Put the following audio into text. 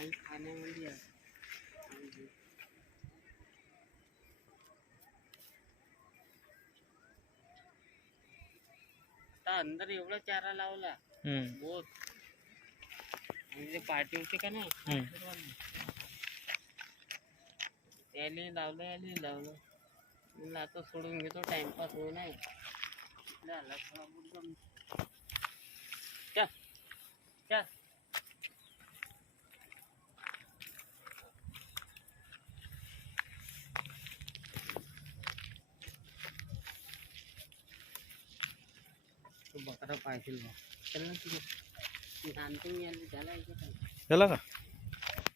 काही खाण्यामध्ये आहे. आता अंदर एवढा चारा लावला बहुत म्हणजे पार्टी होती का नाही त्याने लावलं याने लावलं म्हणलं आता सोडून घेतो टाइमपास होऊ नये झाला थोडा मुद्दाम चल चल तो बकरा पाहिजे चल ना तू आणतो मी आणि त्याला त्याला का